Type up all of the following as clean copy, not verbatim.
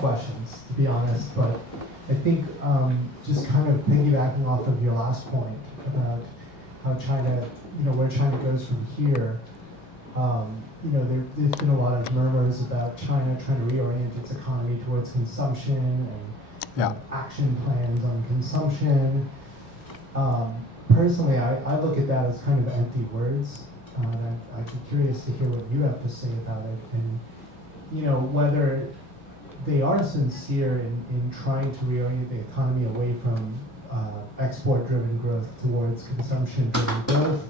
questions, to be honest, but I think just kind of piggybacking off of your last point about how China, where China goes from here, there's been a lot of murmurs about China trying to reorient its economy towards consumption and action plans on consumption. Personally, I look at that as kind of empty words. I'd be curious to hear what you have to say about it, and whether they are sincere in trying to reorient the economy away from export-driven growth towards consumption-driven growth,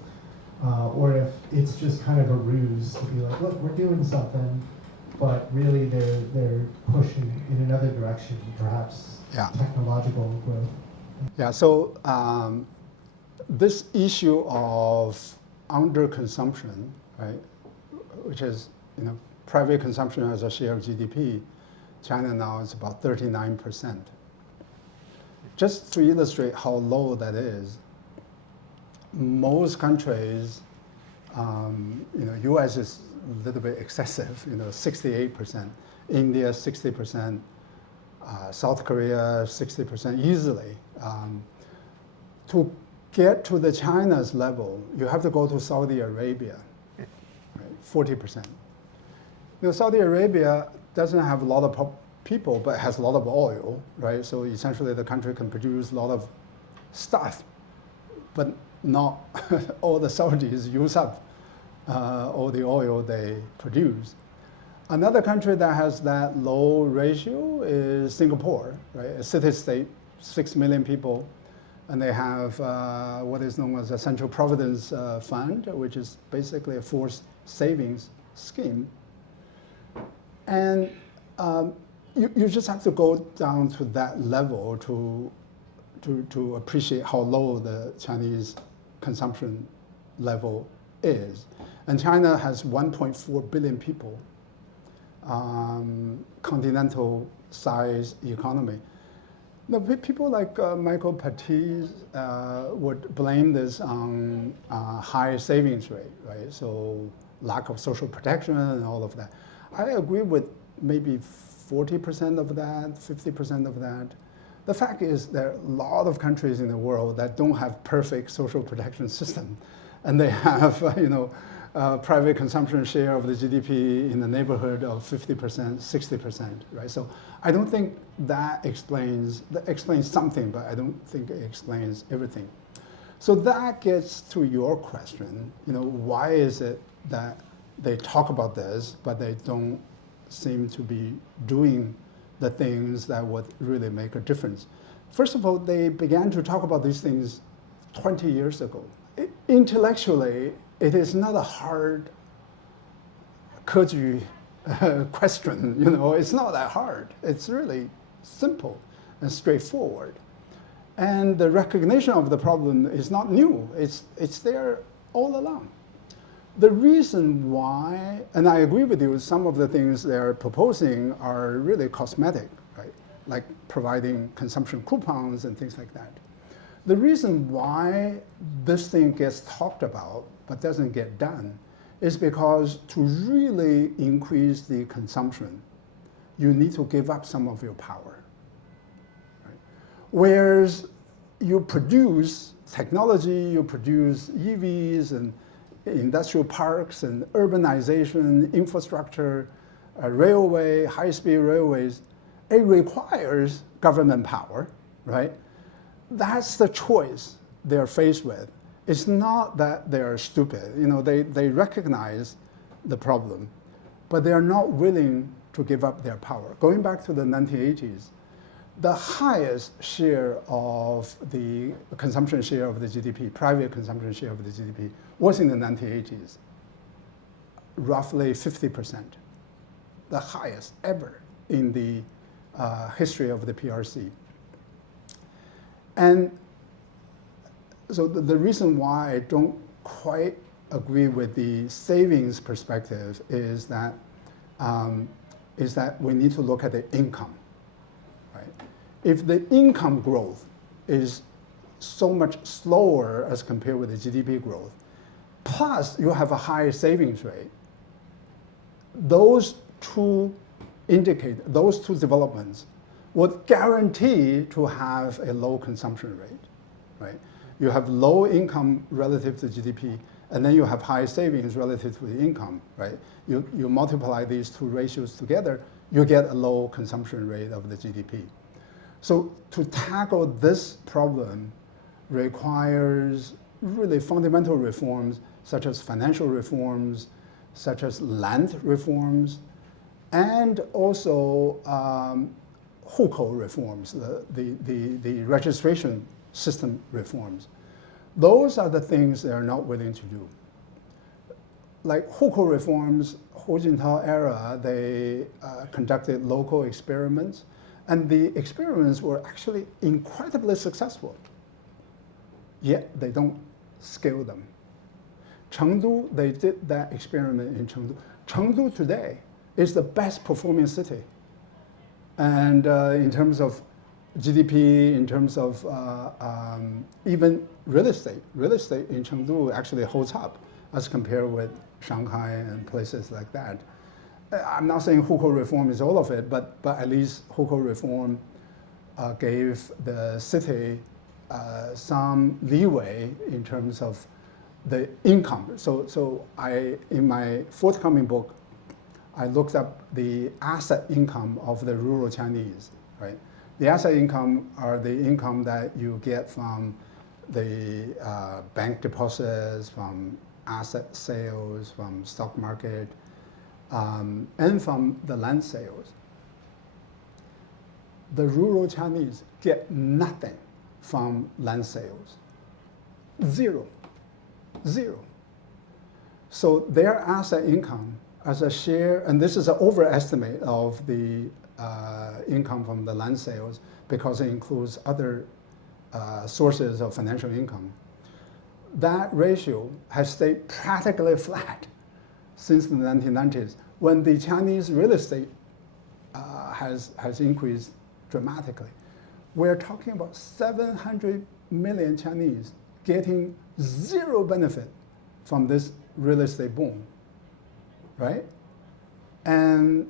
or if it's just kind of a ruse to be like, look, we're doing something, but really they're pushing in another direction, perhaps technological growth. Yeah, so this issue of underconsumption, right, which is private consumption as a share of GDP, China now is about 39%. Just to illustrate how low that is, most countries, US is a little bit excessive, 68%, India 60%, South Korea 60% easily. To get to the China's level, you have to go to Saudi Arabia, right, 40%. Saudi Arabia doesn't have a lot of people, but has a lot of oil, right? So essentially the country can produce a lot of stuff, but not all the Saudis use up all the oil they produce. Another country that has that low ratio is Singapore, right? A city-state, 6 million people, and they have what is known as a Central Providence Fund, which is basically a forced savings scheme. And you just have to go down to that level to appreciate how low the Chinese consumption level is. And China has 1.4 billion people, continental size economy. Now, people like Michael Pattis would blame this on high savings rate, right? So lack of social protection and all of that. I agree with maybe 40% of that, 50% of that. The fact is there are a lot of countries in the world that don't have perfect social protection system, and they have private consumption share of the GDP in the neighborhood of 50%, 60%, right? So I don't think that explains something, but I don't think it explains everything. So that gets to your question, why is it that they talk about this, but they don't seem to be doing the things that would really make a difference? First of all, they began to talk about these things 20 years ago. Intellectually, it is not a hard question, it's not that hard. It's really simple and straightforward. And the recognition of the problem is not new, it's there all along. The reason why, and I agree with you, some of the things they're proposing are really cosmetic, right? Like providing consumption coupons and things like that. The reason why this thing gets talked about but doesn't get done is because to really increase the consumption, you need to give up some of your power. Right? Whereas you produce technology, you produce EVs and industrial parks and urbanization, infrastructure, railway, high-speed railways, it requires government power, right? That's the choice they're faced with. It's not that they're stupid. They recognize the problem, but they are not willing to give up their power. Going back to the 1980s, the highest share of the consumption share of the GDP, private consumption share of the GDP, was in the 1980s, roughly 50%, the highest ever in the history of the PRC. And so the reason why I don't quite agree with the savings perspective is that we need to look at the income, right? If the income growth is so much slower as compared with the GDP growth, plus you have a higher savings rate, those two indicate those two developments would guarantee to have a low consumption rate, right? You have low income relative to GDP, and then you have high savings relative to the income, right? You multiply these two ratios together, you get a low consumption rate of the GDP. So to tackle this problem requires really fundamental reforms, such as financial reforms, such as land reforms, and also hukou reforms, the registration system reforms. Those are the things they are not willing to do. Like hukou reforms, Hu Jintao era, they conducted local experiments, and the experiments were actually incredibly successful. Yet they don't scale them. Chengdu, they did that experiment in Chengdu. Chengdu today is the best performing city. And in terms of GDP, in terms of even real estate in Chengdu actually holds up as compared with Shanghai and places like that. I'm not saying hukou reform is all of it, but at least hukou reform gave the city some leeway in terms of the income. So in my forthcoming book, I looked up the asset income of the rural Chinese, right? The asset income are the income that you get from the bank deposits, from asset sales, from stock market, and from the land sales. The rural Chinese get nothing from land sales. Zero. So their asset income as a share, and this is an overestimate of the income from the land sales because it includes other sources of financial income. That ratio has stayed practically flat since the 1990s, when the Chinese real estate has increased dramatically. We're talking about 700 million Chinese getting zero benefit from this real estate boom, right? And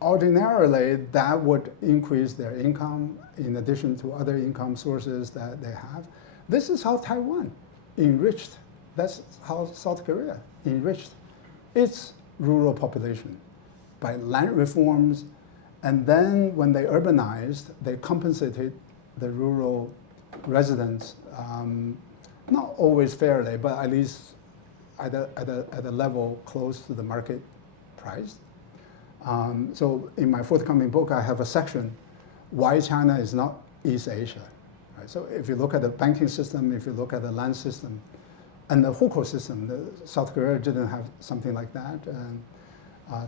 ordinarily that would increase their income in addition to other income sources that they have. This is how Taiwan enriched, that's how South Korea enriched its rural population by land reforms, and then when they urbanized, they compensated the rural residents, not always fairly, but at least at a level close to the market price. So in my forthcoming book, I have a section, why China is not East Asia. Right? So if you look at the banking system, if you look at the land system, and the hukou system, South Korea didn't have something like that, and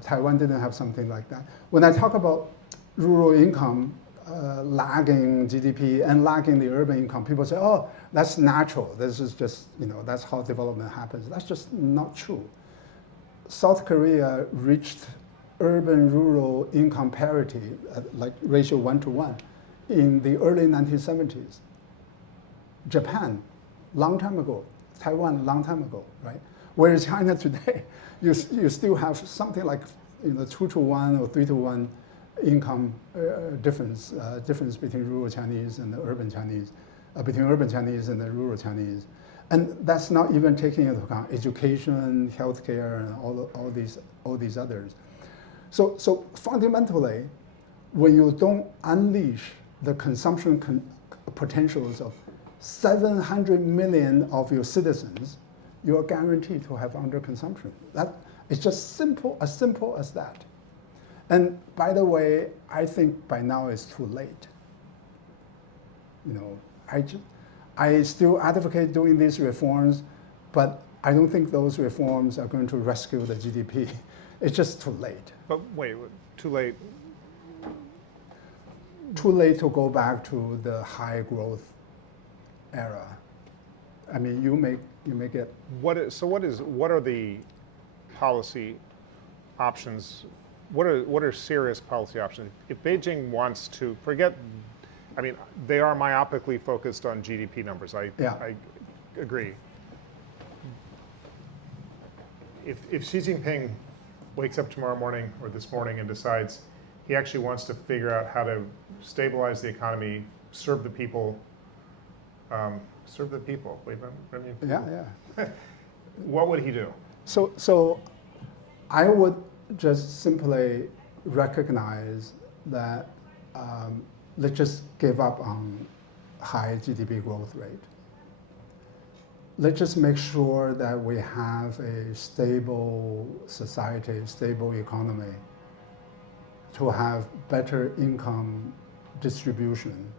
Taiwan didn't have something like that. When I talk about rural income lagging GDP and lagging the urban income, people say, oh, that's natural. This is just, that's how development happens. That's just not true. South Korea reached urban-rural income parity, like ratio 1-to-1, in the early 1970s. Japan, long time ago. Taiwan, long time ago, right? Whereas China today, you still have something like 2-to-1 or 3-to-1 income difference between rural Chinese and the urban Chinese, between urban Chinese and the rural Chinese. And that's not even taking into account education, healthcare, and all these others. So fundamentally, when you don't unleash the consumption potentials of 700 million of your citizens, you are guaranteed to have underconsumption. That is just simple as that. And by the way, I think by now it's too late. I still advocate doing these reforms, but I don't think those reforms are going to rescue the GDP. It's just too late. But wait, too late? Too late to go back to the high growth era. I mean, you may get. What are the policy options? What are serious policy options? If Beijing wants to forget, I mean, they are myopically focused on GDP numbers. I agree. If Xi Jinping wakes up tomorrow morning or this morning and decides he actually wants to figure out how to stabilize the economy, serve the people. Serve the people. Wait, let me. Yeah. What would he do? So I would just simply recognize that let's just give up on high GDP growth rate. Let's just make sure that we have a stable society, stable economy, to have better income distribution,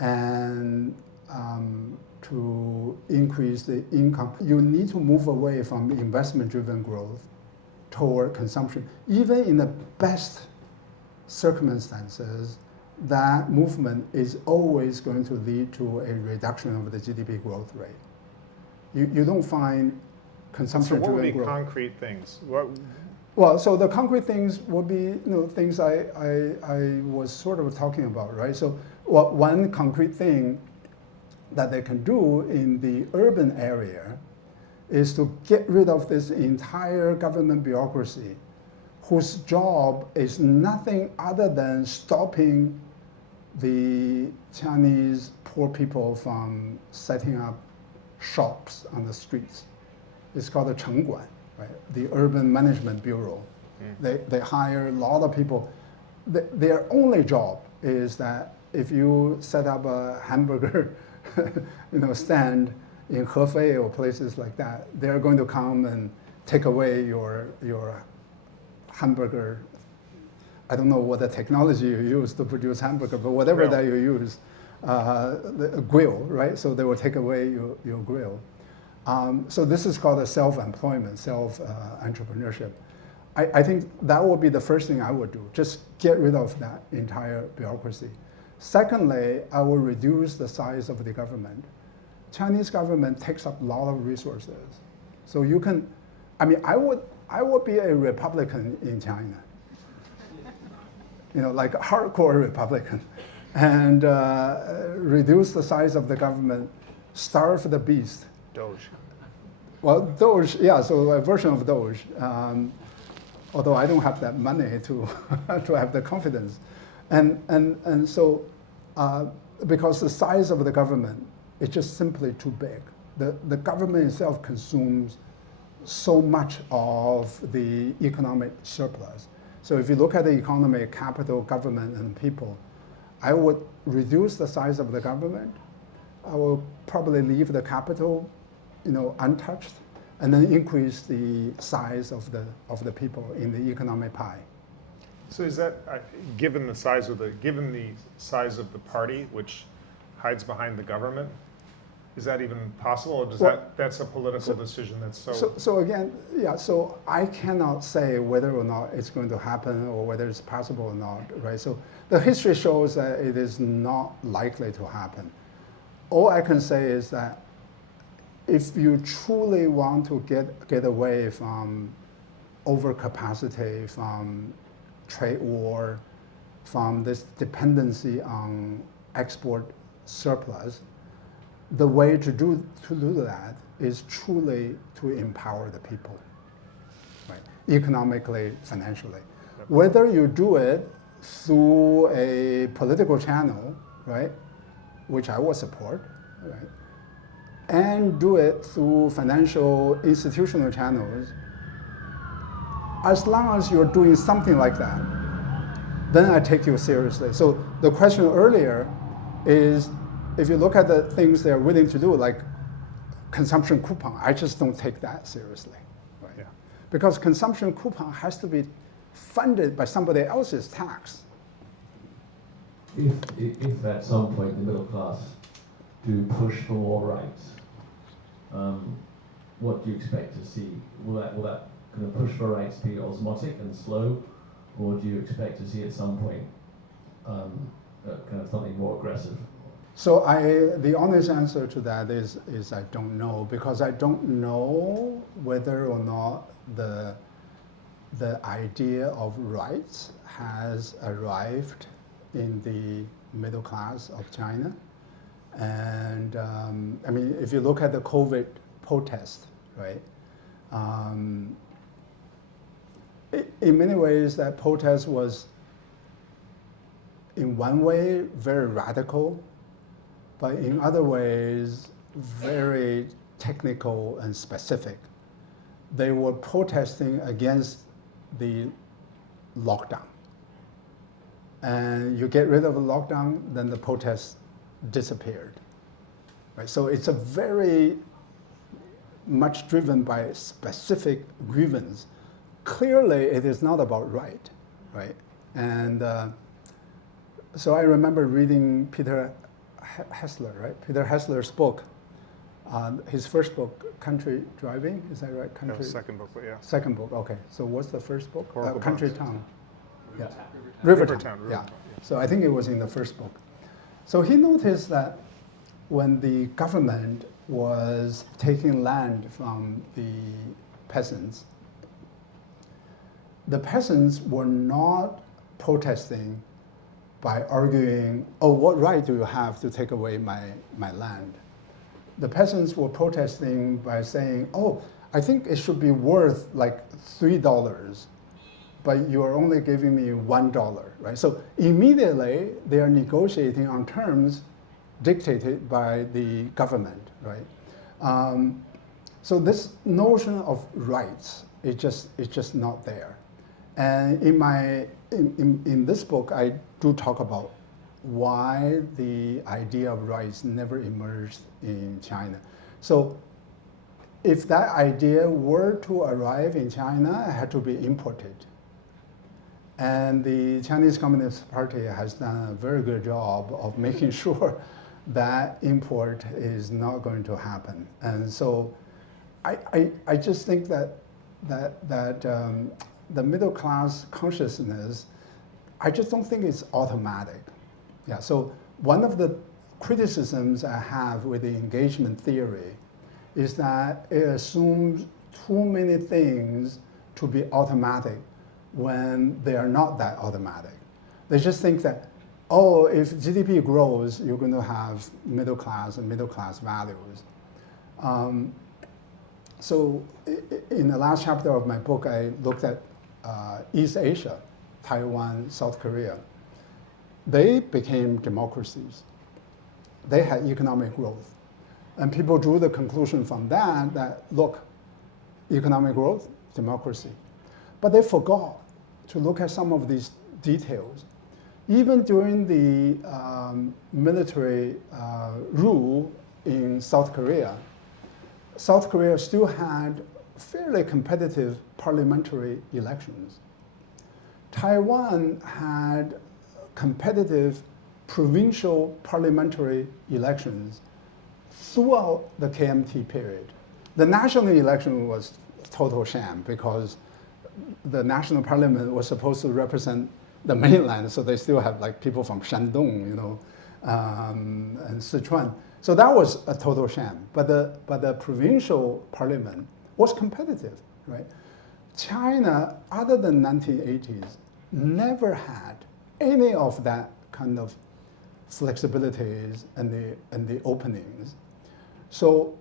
and to increase the income. You need to move away from investment-driven growth toward consumption. Even in the best circumstances, that movement is always going to lead to a reduction of the GDP growth rate. You don't find So what consumption-driven would be growth. concrete things? What, Well, so the concrete things would be things I was sort of talking about, right? So one concrete thing that they can do in the urban area is to get rid of this entire government bureaucracy whose job is nothing other than stopping the Chinese poor people from setting up shops on the streets. It's called the Chengguan, right? The Urban Management Bureau. They hire a lot of people. Their only job is that if you set up a hamburger stand in Hefei or places like that, they're going to come and take away your hamburger. I don't know what the technology you use to produce hamburger, but whatever Grill. that you use, the grill, right? So they will take away your grill. So this is called a self-employment, self-entrepreneurship. I think that would be the first thing I would do, just get rid of that entire bureaucracy. Secondly, I will reduce the size of the government. Chinese government takes up a lot of resources. So you can, I would be a Republican in China. Like a hardcore Republican. And reduce the size of the government, starve the beast. Doge. Well, Doge, yeah, so a version of Doge. Although I don't have that money to to have the confidence, and so because the size of the government is just simply too big. The government itself consumes so much of the economic surplus. So if you look at the economy, capital, government, and people, I would reduce the size of the government. I will probably leave the capital, untouched, and then increase the size of the people in the economic pie. So is that given the size of the party, which hides behind the government, is that even possible, or that's a political decision that's so? So again, yeah. So I cannot say whether or not it's going to happen or whether it's possible or not, right? So the history shows that it is not likely to happen. All I can say is that if you truly want to get away from overcapacity, from trade war, from this dependency on export surplus, the way to do that is truly to empower the people, right? Economically, financially. Yep. Whether you do it through a political channel, right, which I will support, right, and do it through financial institutional channels, as long as you're doing something like that, then I take you seriously. So the question earlier is, if you look at the things they're willing to do, like consumption coupon, I just don't take that seriously, right? Yeah. Because consumption coupon has to be funded by somebody else's tax. If at some point the middle class do push for more rights, what do you expect to see? Will that kind of push for rights be osmotic and slow, or do you expect to see at some point kind of something more aggressive? So the honest answer to that is I don't know, because I don't know whether or not the idea of rights has arrived in the middle class of China. And if you look at the COVID protest, right? in many ways, that protest was, in one way, very radical, but in other ways, very technical and specific. They were protesting against the lockdown. And you get rid of the lockdown, then the protest disappeared. Right? So it's a very much driven by specific grievance. Clearly, it is not about right? And so I remember reading Peter Hessler, right? Peter Hessler's book, his first book, Country Driving, is that right? That was second book, but yeah. Second book, okay. So what's the first book? Oracle Country Bonds. Town. Yeah. Rivertown, Yeah. So I think it was in the first book. So he noticed that when the government was taking land from the peasants were not protesting by arguing, oh, what right do you have to take away my land? The peasants were protesting by saying, oh, I think it should be worth like $3, but you are only giving me $1, right? So immediately they are negotiating on terms dictated by the government, right? So this notion of rights is just not there. And in this book, I do talk about why the idea of rights never emerged in China. So if that idea were to arrive in China, it had to be imported. And the Chinese Communist Party has done a very good job of making sure that import is not going to happen. And so I just think that the middle class consciousness, I just don't think it's automatic. Yeah, so one of the criticisms I have with the engagement theory is that it assumes too many things to be automatic when they are not that automatic. They just think that, oh, if GDP grows, you're going to have middle class and middle class values. So in the last chapter of my book, I looked at East Asia, Taiwan, South Korea. They became democracies. They had economic growth. And people drew the conclusion from that look, economic growth, democracy. But they forgot to look at some of these details. Even during the military rule in South Korea still had fairly competitive parliamentary elections. Taiwan had competitive provincial parliamentary elections throughout the KMT period. The national election was total sham because the national parliament was supposed to represent the mainland, so they still have like people from Shandong, and Sichuan. So that was a total sham. But the provincial parliament was competitive, right? China, other than 1980s, never had any of that kind of flexibilities and the openings. So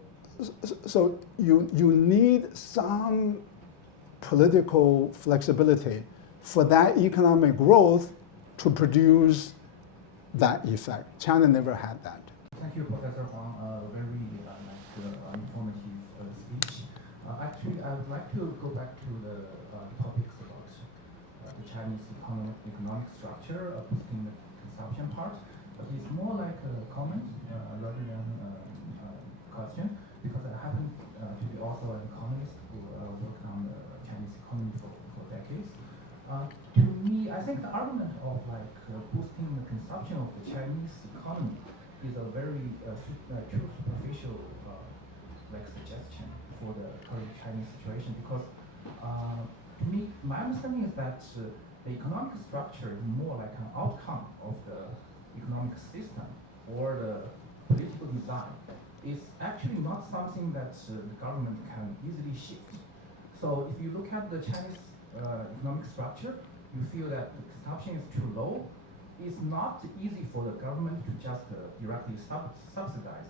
you need some political flexibility for that economic growth to produce that effect. China never had that. Thank you, Professor Huang. Very informative speech. Actually, I would like to go back to the topics about the Chinese economic structure, boosting the consumption part. But it's more like a comment rather than a question, because I happen to be also an economist who worked on the Chinese economy for decades. To me, I think the argument of boosting the consumption of the Chinese economy is a very too superficial suggestion for the current Chinese situation, because to me, my understanding is that the economic structure is more like an outcome of the economic system or the political design. It's actually not something that the government can easily shift. So if you look at the Chinese economic structure, you feel that the consumption is too low. It's not easy for the government to just directly subsidize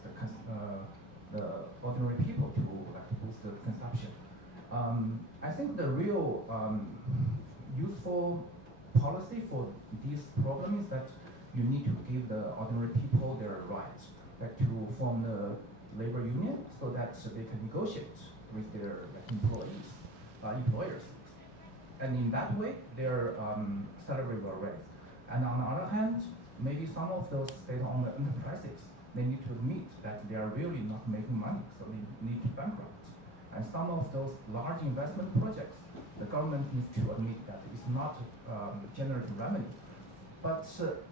the ordinary people to boost the consumption. I think the real useful policy for this problem is that you need to give the ordinary people their rights, like to form the labor union so that they can negotiate with their employers. And in that way, their salary will raise. And on the other hand, maybe some of those state-owned enterprises, they need to admit that they are really not making money, so they need to bankrupt. And some of those large investment projects, the government needs to admit that it's not generating revenue. But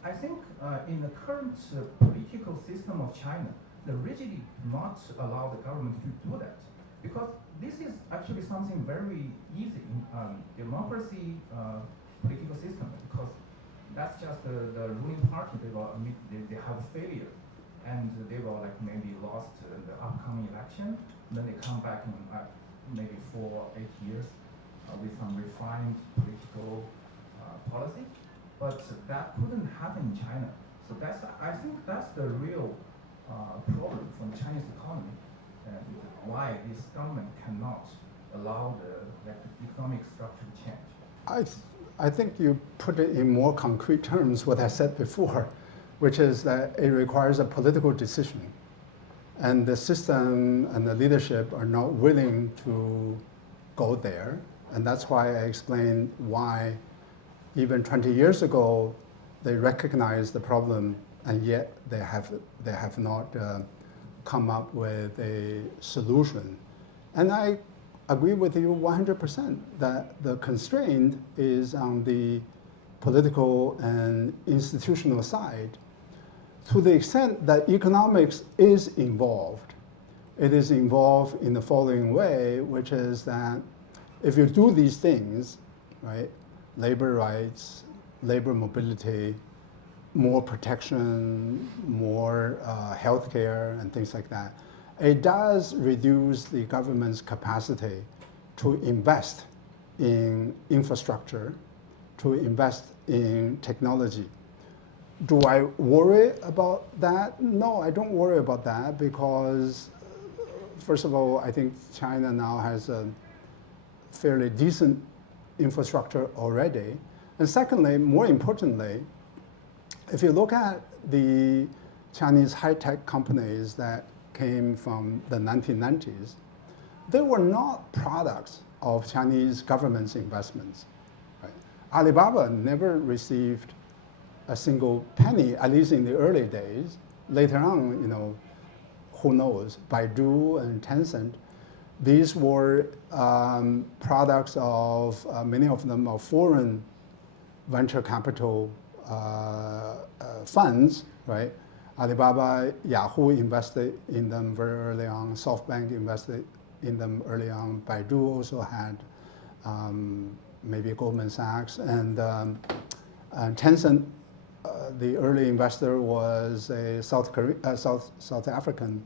I think in the current political system of China, the rigidity do not allow the government to do that. Because this is actually something very easy in democracy political system, because that's just the ruling party, they will admit they have failure, and they will like maybe lost the upcoming election, then they come back in maybe 4 or 8 years with some refined political policy. But that couldn't happen in China. So I think that's the real problem for the Chinese economy, and why this government cannot allow the economic structure to change. I think you put it in more concrete terms what I said before, which is that it requires a political decision. And the system and the leadership are not willing to go there. And that's why I explained why even 20 years ago, they recognized the problem, and yet they have not come up with a solution. And I agree with you 100% that the constraint is on the political and institutional side. To the extent that economics is involved, it is involved in the following way, which is that if you do these things, right, labor rights, labor mobility, more protection, more healthcare and things like that, it does reduce the government's capacity to invest in infrastructure, to invest in technology. Do I worry about that? No, I don't worry about that because, first of all, I think China now has a fairly decent infrastructure already. And secondly, more importantly, if you look at the Chinese high-tech companies that came from the 1990s, they were not products of Chinese government's investments. Right? Alibaba never received a single penny, at least in the early days. Later on, who knows, Baidu and Tencent, these were products of, many of them are foreign venture capital funds, right? Alibaba, Yahoo invested in them very early on, SoftBank invested in them early on, Baidu also had maybe Goldman Sachs, and Tencent, the early investor was a South African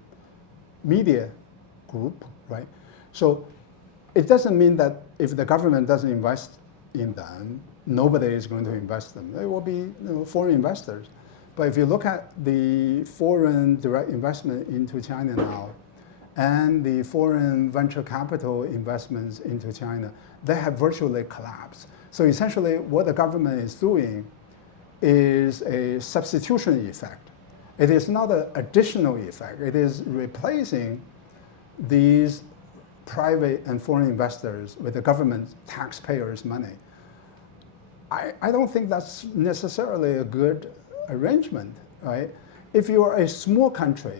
media group, right? So it doesn't mean that if the government doesn't invest in them, nobody is going to invest them. There will be foreign investors. But if you look at the foreign direct investment into China now, and the foreign venture capital investments into China, they have virtually collapsed. So essentially what the government is doing is a substitution effect. It is not an additional effect. It is replacing these private and foreign investors with the government taxpayers' money. I don't think that's necessarily a good arrangement, right? If you are a small country,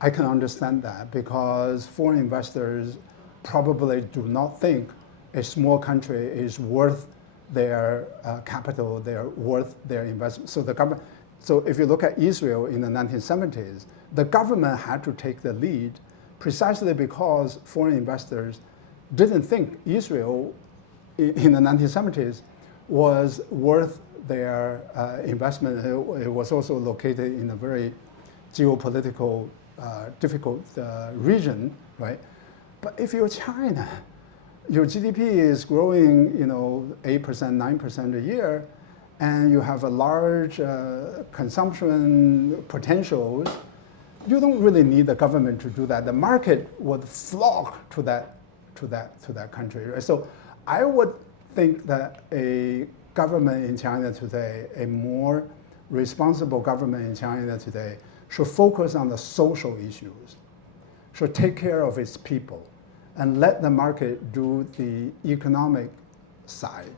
I can understand that because foreign investors probably do not think a small country is worth their capital, they're worth their investment. So if you look at Israel in the 1970s, the government had to take the lead precisely because foreign investors didn't think Israel in the 1970s was worth their investment. It was also located in a very geopolitical, difficult region, right? But if you're China, your GDP is growing, 8%, 9% a year, and you have a large consumption potentials. You don't really need the government to do that. The market would flock to that country, right? So I would think that a government in China today, a more responsible government in China today, should focus on the social issues, should take care of its people, and let the market do the economic side.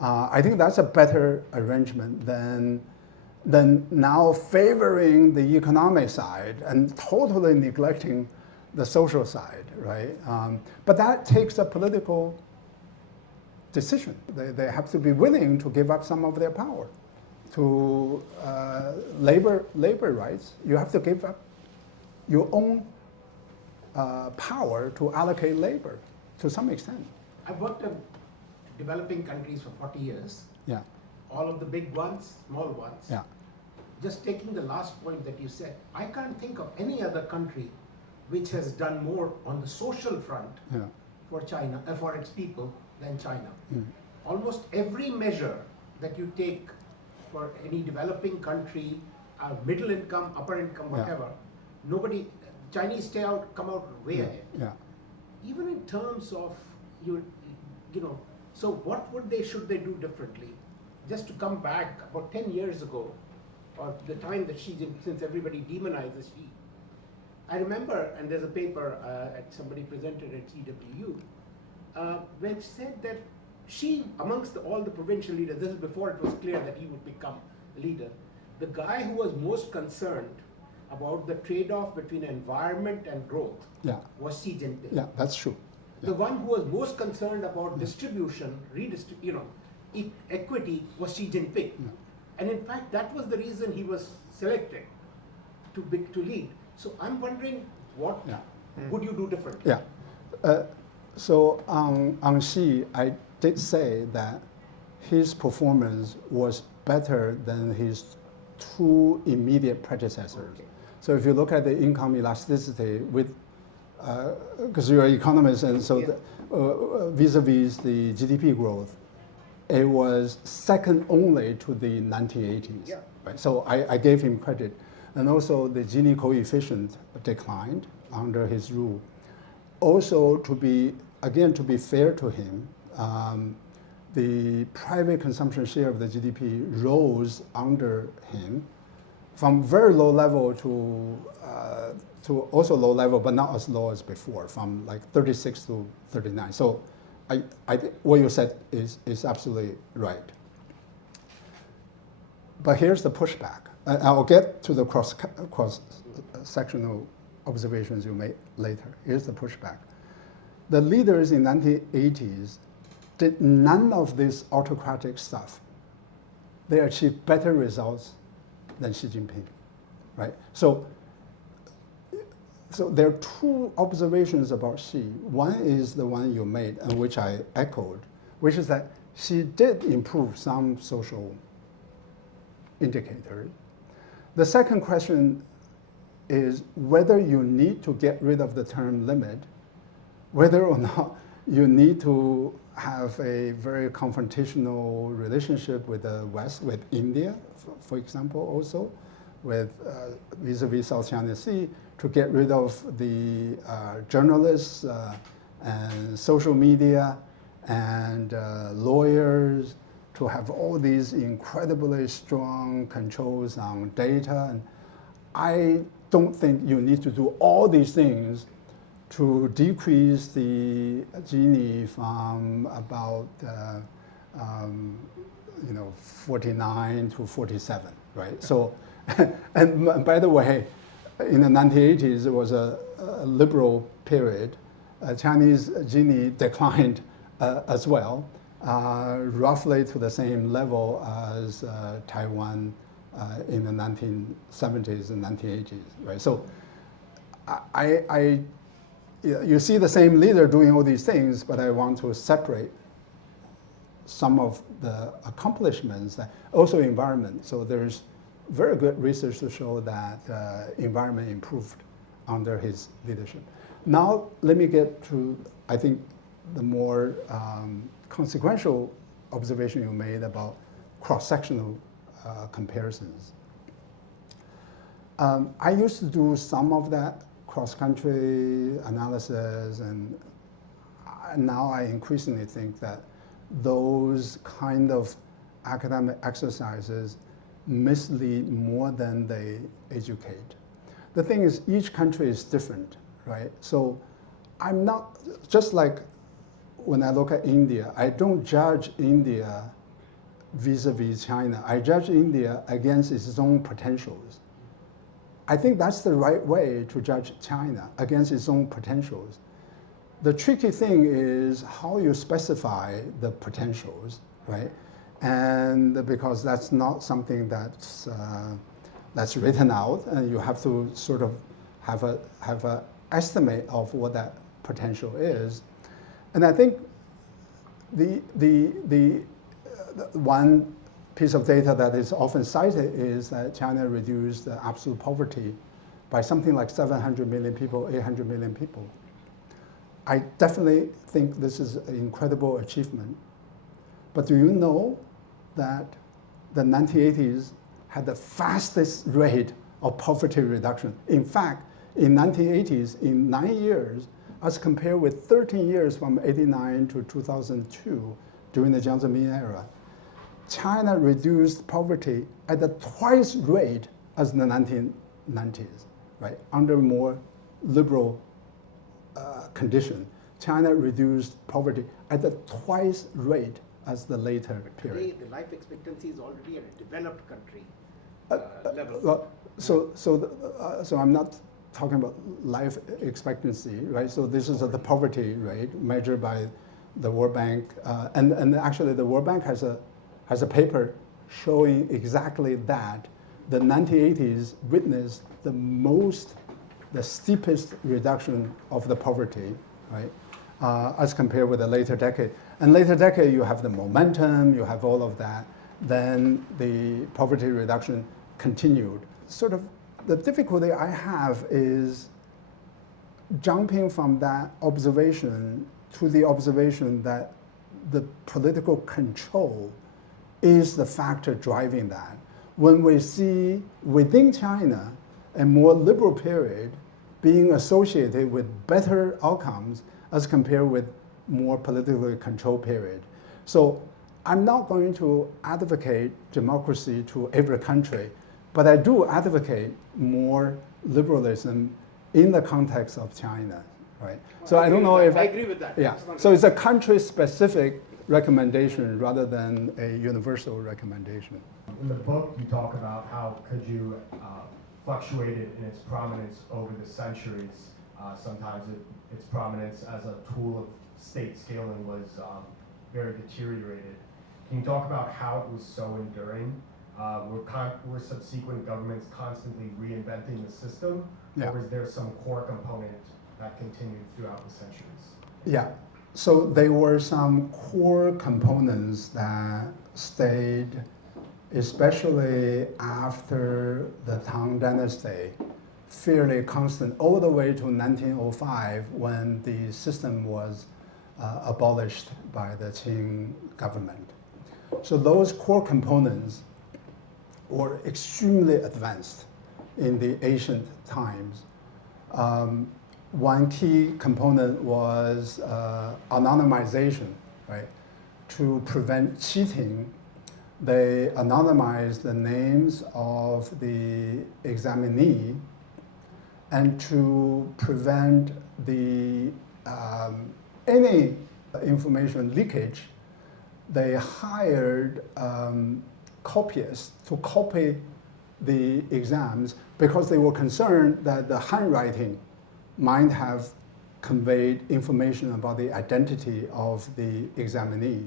I think that's a better arrangement than now favoring the economic side and totally neglecting the social side, right? But that takes a political decision. They have to be willing to give up some of their power to labor rights. You have to give up your own power to allocate labor to some extent. I've worked in developing countries for 40 years. Yeah, All of the big ones, small ones. yeah, Just taking the last point that you said, I can't think of any other country which has done more on the social front yeah. for China, for its people than China. Mm. Almost every measure that you take for any developing country, middle income, upper income, Yeah. whatever, Chinese come out way ahead. Yeah. Even in terms of so what should they do differently? Just to come back about 10 years ago, or the time that since everybody demonizes Xi, I remember, and there's a paper somebody presented at CWU, which said that Xi, amongst all the provincial leaders, this is before it was clear that he would become leader, the guy who was most concerned about the trade-off between environment and growth Yeah. was Xi Jinping. Yeah, that's true. The one who was most concerned about distribution, equity was Xi Jinping. And in fact, that was the reason he was selected to lead. So I'm wondering, what Yeah. would you do differently? Yeah. So on Xi, I did say that his performance was better than his two immediate predecessors. Okay. So if you look at the income elasticity because you're an economist, and so vis-a-vis the GDP growth, it was second only to the 1980s. Yeah. Right? So I gave him credit. And also the Gini coefficient declined under his rule. Also, to be fair to him, the private consumption share of the GDP rose under him from very low level to also low level, but not as low as before, from like 36 to 39. So I think what you said is absolutely right. But here's the pushback. I'll get to the cross-sectional observations you made later. Here's the pushback. The leaders in the 1980s did none of this autocratic stuff. They achieved better results than Xi Jinping, right? So there are two observations about Xi. One is the one you made, and which I echoed, which is that Xi did improve some social indicators. The second question is whether you need to get rid of the term limit, whether or not you need to have a very confrontational relationship with the West, with India, for example, also, with vis-a-vis South China Sea, to get rid of the journalists and social media and lawyers, to have all these incredibly strong controls on data. And I don't think you need to do all these things to decrease the Gini from about 49 to 47, right? So, and by the way, in the 1980s, it was a liberal period. Chinese Gini declined as well, roughly to the same level as Taiwan in the 1970s and 1980s, right? So you see the same leader doing all these things, but I want to separate some of the accomplishments, that also environment. So there's very good research to show that environment improved under his leadership. Now let me get to, I think, the more consequential observation you made about cross-sectional comparisons. I used to do some of that cross-country analysis, and now I increasingly think that those kind of academic exercises mislead more than they educate. The thing is, each country is different, right? So I'm not, just like when I look at India, I don't judge India vis-a-vis China. I judge India against its own potentials. I think that's the right way to judge China, against its own potentials. The tricky thing is how you specify the potentials, right? And because that's not something that's written out, and you have to sort of have a estimate of what that potential is. And I think the one piece of data that is often cited is that China reduced the absolute poverty by something like 700 million people, 800 million people. I definitely think this is an incredible achievement. But do you know that the 1980s had the fastest rate of poverty reduction? In fact, in 1980s, in 9 years, as compared with 13 years from 89 to 2002, during the Jiang Zemin era, China reduced poverty at the twice rate as the 1990s, right? Under more liberal condition, China reduced poverty at the twice rate as the later period. Today, the life expectancy is already at a developed country level. Well, so I'm not talking about life expectancy, right? So this is the poverty rate measured by the World Bank, and actually the World Bank has a paper showing exactly that. The 1980s witnessed the steepest reduction of the poverty, right, as compared with the later decade. And later decade, you have the momentum, you have all of that. Then the poverty reduction continued. Sort of the difficulty I have is jumping from that observation to the observation that the political control is the factor driving that. When we see within China a more liberal period being associated with better outcomes as compared with more politically controlled period. So I'm not going to advocate democracy to every country, but I do advocate more liberalism in the context of China, right? So I don't know if I agree with that. yeah. So it's a country-specific recommendation rather than a universal recommendation. In the book, you talk about how Kaju fluctuated in its prominence over the centuries. Sometimes its prominence as a tool of state scaling was very deteriorated. Can you talk about how it was so enduring? Were subsequent governments constantly reinventing the system? Yeah. Or was there some core component that continued throughout the centuries? Yeah. So there were some core components that stayed, especially after the Tang Dynasty, fairly constant all the way to 1905 when the system was abolished by the Qing government. So those core components were extremely advanced in the ancient times. One key component was anonymization, right? To prevent cheating, they anonymized the names of the examinee, and to prevent the any information leakage, they hired copyists to copy the exams because they were concerned that the handwriting might have conveyed information about the identity of the examinee.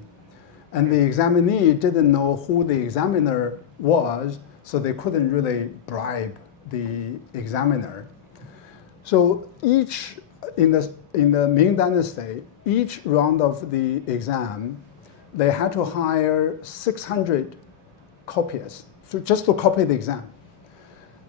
And the examinee didn't know who the examiner was, so they couldn't really bribe the examiner. So each, in the Ming Dynasty, each round of the exam, they had to hire 600 copyists just to copy the exam.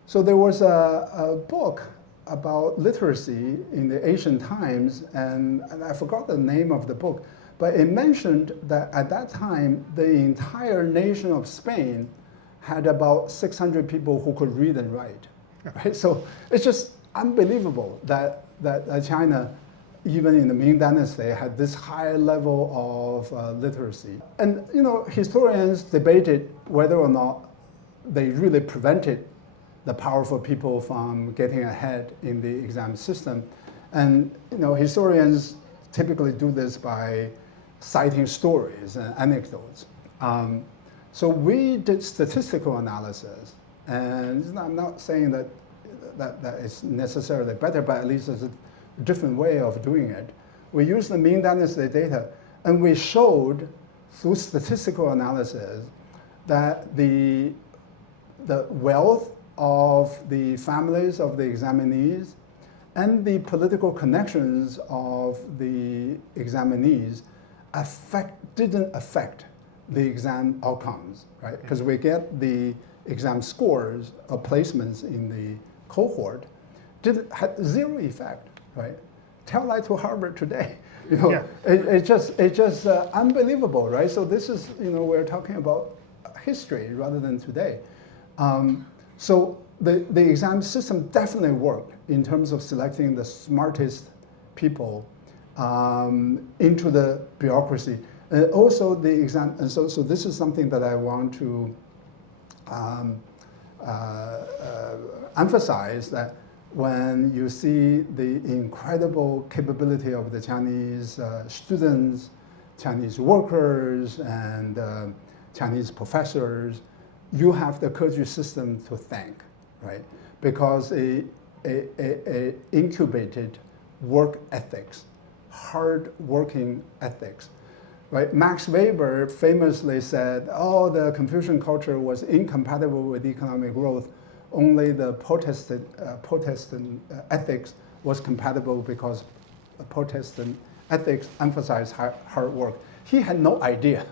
So there was a book about literacy in the ancient times, and I forgot the name of the book, but it mentioned that at that time, the entire nation of Spain had about 600 people who could read and write, right? So it's just unbelievable that China, even in the Ming Dynasty, had this high level of literacy. And historians debated whether or not they really prevented the powerful people from getting ahead in the exam system. And historians typically do this by citing stories and anecdotes. So we did statistical analysis, and I'm not saying that is necessarily better, but at least it's a different way of doing it. We used the Ming Dynasty data, and we showed through statistical analysis that the wealth of the families of the examinees and the political connections of the examinees didn't affect the exam outcomes, right? Because we get the exam scores or placements in the cohort, had zero effect, right? Tell that to Harvard today. Yeah. It's just unbelievable, right? So this is, we're talking about history rather than today. So the exam system definitely worked in terms of selecting the smartest people into the bureaucracy. And also the exam, and so this is something that I want to emphasize, that when you see the incredible capability of the Chinese students, Chinese workers, and Chinese professors, you have the Keju system to thank, right? Because a incubated work ethics, hard working ethics, right? Max Weber famously said, oh, the Confucian culture was incompatible with economic growth. Only the Protestant ethics was compatible because Protestant ethics emphasized hard work. He had no idea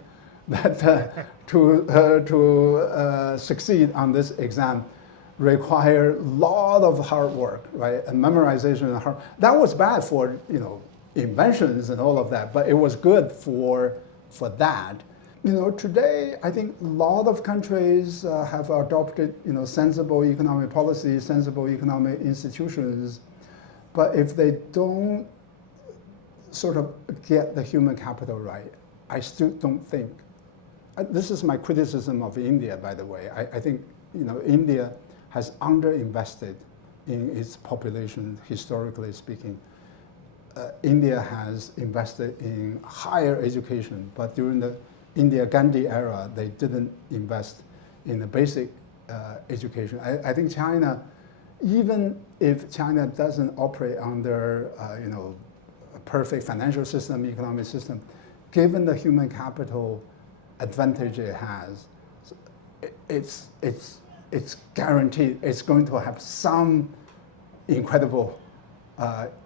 that to succeed on this exam require a lot of hard work, right? And memorization and hard. That was bad for inventions and all of that, but it was good for that. Today I think a lot of countries have adopted sensible economic policies, sensible economic institutions, but if they don't sort of get the human capital right, I still don't think. This is my criticism of India, by the way. I think India has underinvested in its population, historically speaking. India has invested in higher education, but during the India Gandhi era, they didn't invest in the basic education. I think China, even if China doesn't operate under a perfect financial system, economic system, given the human capital advantage it has, it's guaranteed it's going to have some incredible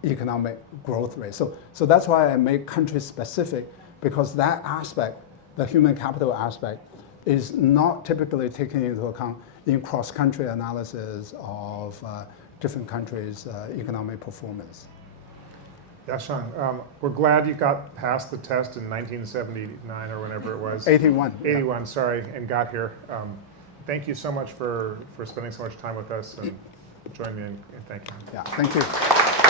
economic growth rate. So that's why I make country specific, because that aspect, the human capital aspect, is not typically taken into account in cross-country analysis of different countries' economic performance. Yasheng, we're glad you got past the test in 1979 or whenever it was. 81. 81, sorry, and got here. Thank you so much for spending so much time with us, and join me in thanking you. Yeah, thank you.